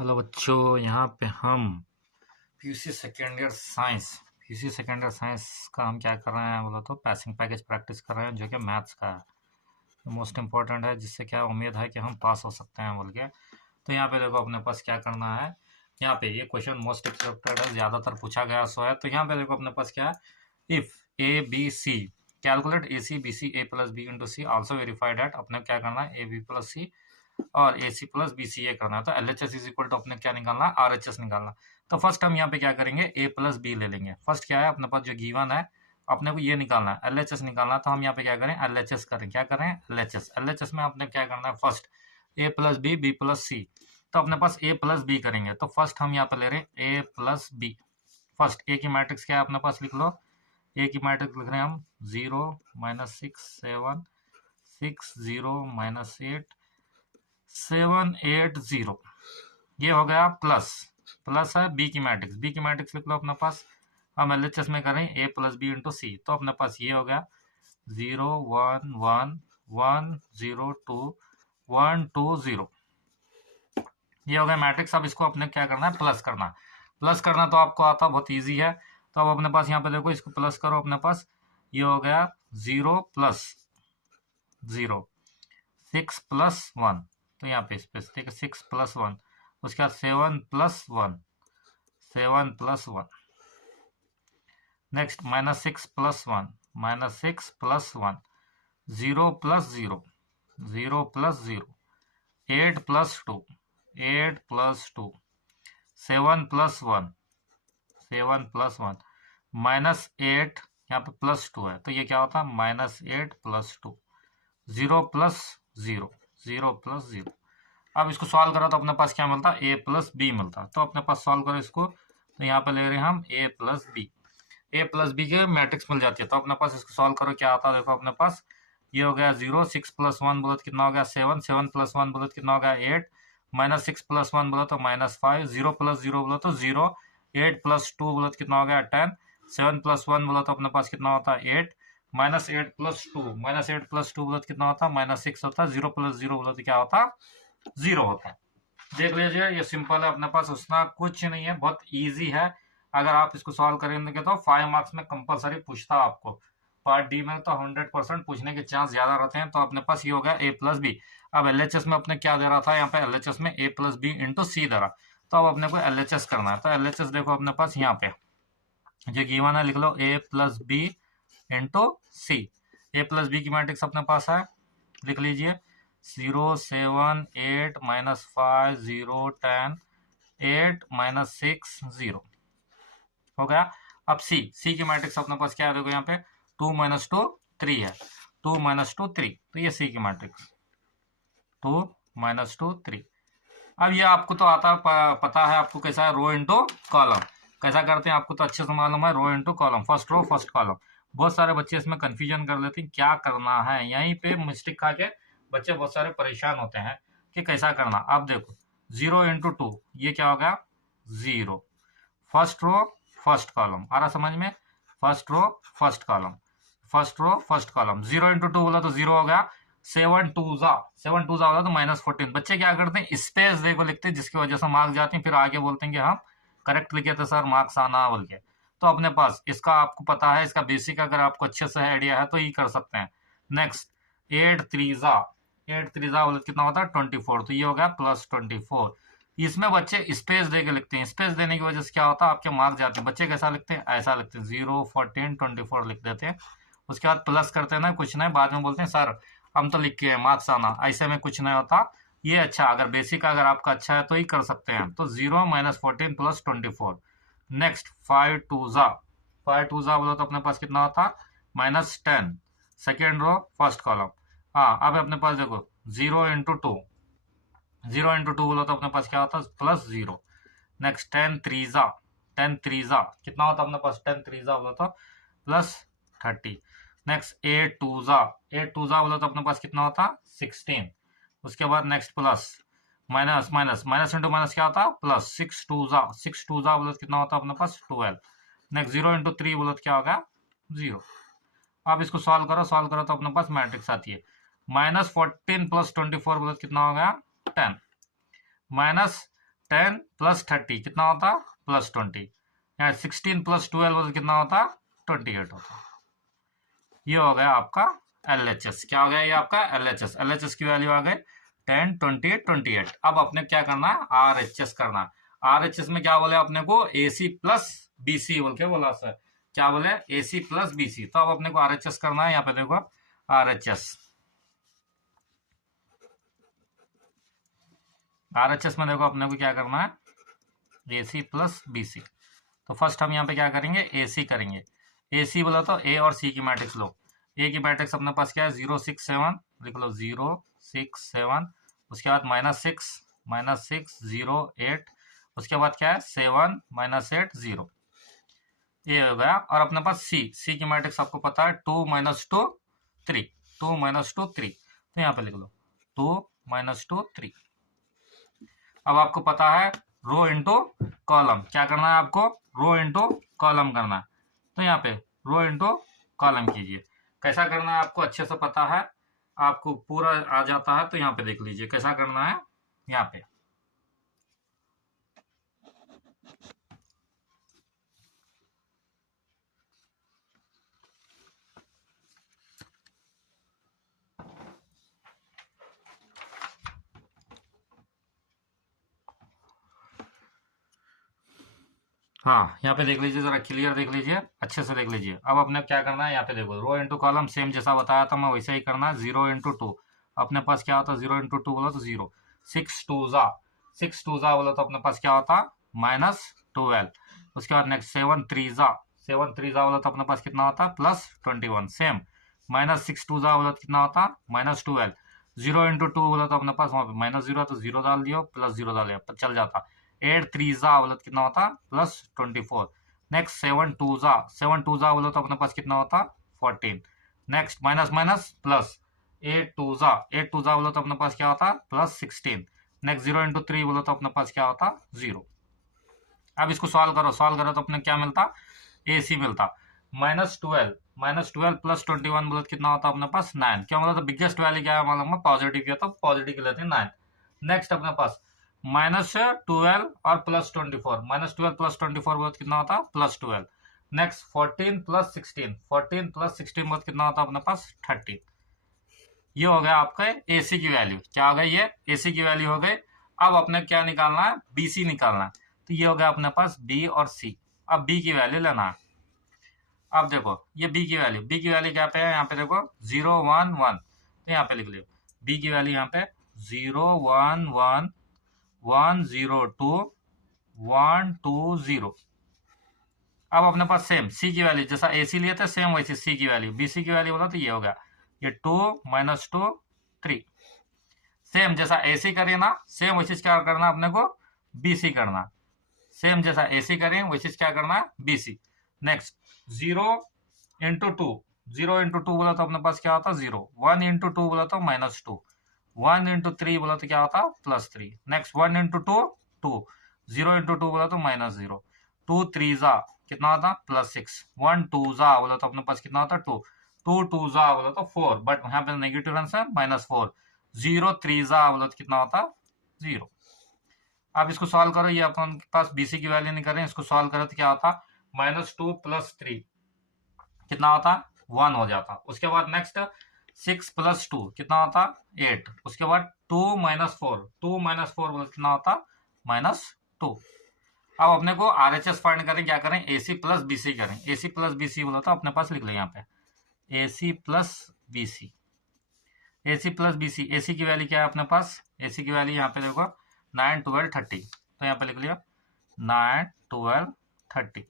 Hello बच्चों, यहाँ पे हम पीयूसी सेकेंड ईयर साइंस का हम क्या कर रहे हैं बोला तो पासिंग पैकेज प्रैक्टिस कर रहे हैं, जो कि मैथ्स का है। मोस्ट इम्पोर्टेंट है, जिससे क्या उम्मीद है कि हम पास हो सकते हैं बोल के। तो यहाँ पे देखो अपने पास क्या करना है। यहाँ पे ये क्वेश्चन मोस्ट एक्सेप्टेड है, ज़्यादातर पूछा गया सो है। तो यहाँ पे देखो अपने पास क्या है, if A B C calculate A C B C A plus B into C also verified at. अपने क्या करना है, ए बी प्लस सी और ए सी प्लस बी सी ए करना है। तो L H S is equal to अपने क्या निकालना है, आर एच एस निकालना। तो फर्स्ट हम यहाँ पे क्या करेंगे, ए प्लस बी ले लेंगे। फर्स्ट क्या है अपने पास जो गिवन है, अपने को ये निकालना है, एल एच एस निकालना है। तो हम यहाँ पे क्या करें, एल एच एस करें। क्या करें, एल एच एस में अपने क्या करना है, first A plus B plus सी। तो अपने पास ए प्लस बी करेंगे। तो फर्स्ट हम यहाँ पे ले रहे हैं ए प्लस बी। फर्स्ट ए की मैट्रिक्स क्या है अपने पास, लिख लो। ए की मैट्रिक्स लिख रहे हैं हम 0 -6 7 6 0 -8 780। ये हो गया प्लस। प्लस है बी की मैट्रिक्स लिख लो अपने पास। हम एल एच एस में करें ए प्लस बी इंटू सी। तो अपने पास ये हो गया 0 1 1 1 0 2 1 2 0। ये हो गया मैट्रिक्स। अब इसको अपने क्या करना है, प्लस करना। प्लस करना तो आपको आता, बहुत ईजी है। तो अब अपने पास यहाँ पे देखो, इसको प्लस करो अपने पास। ये हो गया 0 प्लस 0 6 प्लस 1। तो यहाँ पे स्पेस, ठीक है, 6 प्लस 1। उसके बाद 7 plus 1 7 plus 1। Next -6 plus 1 -6 plus 1 0 plus 0 0 plus 0 8 plus 2 8 plus 2 7 plus 1 7 plus 1 -8। यहाँ पे प्लस 2 है, तो ये क्या होता है, -8 प्लस 2 0 प्लस 0 0 प्लस 0। अब इसको सॉल्व करो तो अपने पास क्या मिलता है, ए प्लस बी मिलता। तो अपने पास सॉल्व करो इसको। तो यहाँ पे ले रहे हैं हम ए प्लस बी के मैट्रिक्स मिल जाती है। तो अपने पास इसको सॉल्व करो, क्या आता है देखो अपने पास। ये हो गया 0 6 प्लस 1 बोलो तो कितना हो गया 7 7 प्लस 1 बोलो तो कितना हो गया 8 -6 प्लस 1 बोलो तो -5 0 प्लस 0 बोलो तो 0 8 प्लस 2 बोलो तो कितना हो गया 10 7 प्लस 1 बोलो तो अपने पास कितना होता है 8 -8 प्लस 2 -8 प्लस 2 बोलो तो कितना होता है -6 होता है। 0 प्लस 0 बोलो तो क्या होता है 0 होता है। देख लीजिए, ये सिंपल है अपने पास, उसना कुछ नहीं है, बहुत इजी है। अगर आप इसको सॉल्व करेंगे तो 5 मार्क्स में कंपलसरी पूछता है आपको। पार्ट डी में तो 100% पूछने के चांस ज्यादा रहते हैं। तो अपने पास ये हो गया ए प्लस बी। अब एलएचएस में अपने क्या दे रहा था, यहाँ पे एलएचएस में ए प्लस बी इंटू सी दे रहा। तो अब अपने को एलएचएस करना है। तो एलएचएस देखो अपने पास यहाँ पे जो गिवन है, लिख लो ए plus B into C. A plus B की मैट्रिक्स अपने पास है, लिख लीजिए 0 7 8 -5 0 10 8 -6 0 हो गया। अब सी की मैट्रिक्स अपने पास क्या है देखो, यहाँ पे 2 - 2 3 है, 2 - 2 3। तो ये सी की मैट्रिक्स 2 - 2 3। अब ये आपको तो आता पता है आपको कैसा है, रो इंटू कॉलम कैसा करते हैं, आपको तो अच्छे से मालूम है। Row into column, first row first column. बहुत सारे बच्चे इसमें कंफ्यूजन कर लेते हैं, क्या करना है, यहीं पे मिस्टेक खा के बच्चे बहुत सारे परेशान होते हैं कि कैसा करना। अब देखो 0 इंटू 2, ये क्या हो गया 0। फर्स्ट रो फर्स्ट कॉलम आ रहा समझ में, first row first column first row first column. 0 into 2 बोला तो 0 हो गया। 7 2 होगा तो -14। बच्चे क्या करते हैं, स्पेस देखो लिखते हैं, जिसकी वजह से मार्क्स जाते हैं। फिर आगे बोलते हैं कि हम करेक्ट लिखे थे सर, मार्क्स आना बोल के। तो अपने पास इसका आपको पता है, इसका बेसिक अगर आपको अच्छे से आइडिया है तो ये कर सकते हैं। नेक्स्ट 8 3 बोले कितना होता है 24। तो ये हो गया +24। इसमें बच्चे स्पेस दे के लिखते हैं, स्पेस देने की वजह से क्या होता है, आपके मार्क्स जाते हैं। बच्चे कैसा लिखते हैं, ऐसा लिखते हैं 0 14 24 लिख देते हैं। उसके बाद प्लस करते हैं ना, कुछ नहीं, बाद में बोलते हैं सर हम तो लिख के मार्क्स आना, ऐसे में कुछ नहीं होता। ये अच्छा, अगर बेसिक अगर आपका अच्छा है तो ही कर सकते हैं। तो 0 -14 +24। नेक्स्ट 5 2 बोलो तो अपने पास कितना होता -10। Second row first column. हाँ, अब अपने पास देखो 0 इंटू 2 बोलो तो अपने पास क्या होता है +0। नेक्स्ट 10 3 कितना होता है अपने पास, 10 3 बोलो तो +30। नेक्स्ट 8 2 बोलो तो अपने पास कितना होता 16। उसके बाद next plus minus into minus क्या होता प्लस। 6 2 बोलो तो कितना होता अपने पास 12। नेक्स्ट 0 इंटू 3 बोलो तो क्या होगा 0। अब इसको सॉल्व करो तो अपने पास मैट्रिक्स आती है -14 +24 बोलो तो कितना होगा 10। 10 प्लस 30 कितना होता? प्लस 20। यहाँ 16 प्लस 12 कितना होता? 28 होता। ये हो गया आपका LHS। क्या हो गया ये आपका LHS। LHS की वैल्यू आ गई 10, 20, 28। अब अपने क्या करना है? RHS करना है। RHS में क्या बोले अपने को? AC प्लस BC बोल के बोला सर। क्या बोले? AC plus BC। तो अब अपने को RHS करना है। यहाँ पे देखो RHS में देखो अपने को क्या करना है? AC plus BC। तो फर्स्ट हम यहाँ पे क्या करेंगे? AC करेंगे। AC बोला तो A और C की मैट्रिक्स लो। A की मैट्रिक्स अपने पास क्या है? 0, 6, 7 लिख लो। 0, 6, 7। उसके बाद -6, -6, 0, 8। उसके बाद क्या है? 7, -8, 0। ये हो गया। और अपने पास C की मैट्रिक्स आपको पता है 2, -2, 3। 2, -2, 3। तो यहाँ पे लिख लो 2, -2, 3। अब आपको पता है रो इंटू कॉलम। क्या करना है आपको? रो इंटू कॉलम करना है। तो यहाँ पे रो इंटू कॉलम कीजिए। कैसा करना है आपको अच्छे से पता है, आपको पूरा आ जाता है। तो यहाँ पे देख लीजिए कैसा करना है। यहाँ पे हाँ, यहाँ पे देख लीजिए, जरा क्लियर देख लीजिए, अच्छे से देख लीजिए। अब अपने क्या करना है? यहाँ पे देखो रो इंटू कॉलम सेम जैसा बताया था मैं वैसे ही करना है। 0 इंटू 2 अपने पास क्या होता है? 0 इंटू 2 बोला तो 0। 6 2 जा, 6 2 जा बोला तो अपने पास क्या होता? -12। उसके बाद नेक्स्ट 7 3 जा, 7 3 जा बोला तो अपने पास कितना होता? +21। सेम -6 2 जा बोला तो कितना होता? -12। 0 इंटू 2 बोला तो अपने पास वहाँ पे -0 तो 0 डाल दियो, +0 डाल दिया, चल जाता। 8 3 जा बोला तो कितना होता? +24। नेक्स्ट 7 2 जा, 7 2 जा बोला तो अपने पास कितना होता? 14। नेक्स्ट माइनस माइनस प्लस 8 2 जा, 8 2 जा बोला तो अपने पास क्या होता? +16। नेक्स्ट 0 इंटू 3 बोला तो अपने पास क्या होता? 0। अब इसको सॉल्व करो तो अपने क्या मिलता? AC मिलता। -12 प्लस 21 बोला तो कितना होता अपने पास? 9। क्या बोला? तो बिगेस्ट वैल्यू क्या है मालूम है? पॉजिटिव किया तो पॉजिटिव की लेते हैं 9। नेक्स्ट अपने पास -12 और +24। -12 प्लस 24 बोला तो कितना होता? +12। नेक्स्ट 14 प्लस 16, 14 प्लस 16 बोला तो कितना होता अपने पास? 30। ये हो गया आपका AC की वैल्यू। क्या हो गई? ये AC की वैल्यू हो गई। अब अपने क्या निकालना है? BC निकालना है। तो ये हो गया अपने पास B और C। अब B की वैल्यू लेना है। अब देखो ये B की वैल्यू क्या पे है? यहाँ पे देखो 0 1 1। तो यहाँ पे लिख लियो B की वैल्यू यहाँ पे 0 1 1 1 0 2 1 2 0। अब अपने पास सेम C की वैल्यू जैसा AC लिए थे सेम वैसे C की वैल्यू, BC की वैल्यू बोला तो ये हो गया ये 2 -2 3। सेम जैसा AC करें ना सेम वैसे क्या करना अपने को? BC करना। सेम जैसा AC करें वैसे क्या करना है? BC। नेक्स्ट 0 इंटू 2, 0 इंटू 2 बोला तो अपने पास क्या होता? 0। 1 इंटू 2 बोला तो -2। 1 इंटू 3 बोला तो क्या होता? +3। Next 1 into 2 2। 0 इंटू 2 बोला तो -0। 2 3 जा कितना होता? +6। 1 2 जा बोला तो अपने पास कितना होता? 2। 2 2 जा बोला तो 4, बट यहाँ पे नेगेटिव आंसर -4। 0 3 जा बोला तो कितना होता? 0। अब इसको सॉल्व करो। ये अपन के पास BC की वैल्यू नहीं करें, इसको सॉल्व करो तो क्या होता? -2 प्लस 3 कितना होता? 1 हो जाता। उसके बाद नेक्स्ट 6 प्लस 2 कितना होता? 8। उसके बाद 2 -4, 2 -4 बोले कितना होता? -2। अब अपने को RHS फाइंड करें। क्या करें? AC प्लस BC करें। AC प्लस BC बोला तो अपने पास लिख ले यहाँ पे AC plus BC। AC plus BC, AC की वैल्यू क्या है अपने पास? AC की वैल्यू यहाँ पे देखो 9 12 30। तो यहाँ पे लिख लिया 9 12 30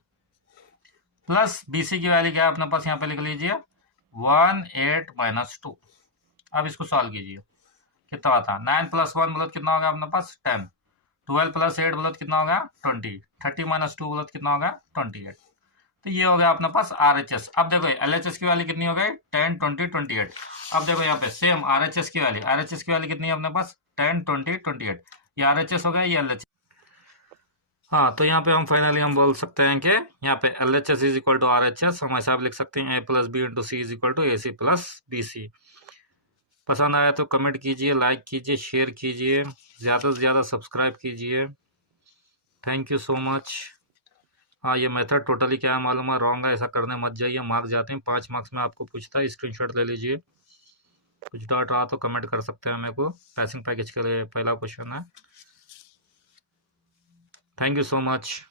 प्लस BC की वैल्यू क्या है अपने पास? यहाँ पे लिख लीजिए 1 8 -2। अब इसको सॉल्व कीजिए कितना आता? 9 प्लस 1 बोला कितना होगा अपने पास? 10। 12 प्लस 8 बोला कितना होगा? 20। 30 -2 बोला कितना होगा? 28। तो ये हो गया अपने पास RHS। अब देखो LHS की वैल्यू कितनी हो गई? 10 20 28। अब देखो यहाँ पे सेम RHS की वैल्यू कितनी है अपने पास? 10 20 28। ये RHS हो गया, ये LHS। हाँ, तो यहाँ पे हम फाइनली हम बोल सकते हैं कि यहाँ पे LHS is equal to RHS। हम ऐसा भी लिख सकते हैं A plus B into C is equal to AC plus BC। पसंद आया तो कमेंट कीजिए, लाइक कीजिए, शेयर कीजिए, ज़्यादा से ज़्यादा सब्सक्राइब कीजिए। Thank you so much. हाँ, ये मेथड टोटली क्या है मालूम है, रॉन्ग है, ऐसा करने मत जाइए, मार्क्स जाते हैं। 5 मार्क्स में आपको पूछता है, स्क्रीनशॉट ले लीजिए। कुछ डाउट रहा तो कमेंट कर सकते हैं मेरे को। पैसिंग पैकेज के लिए पहला क्वेश्चन है। Thank you so much.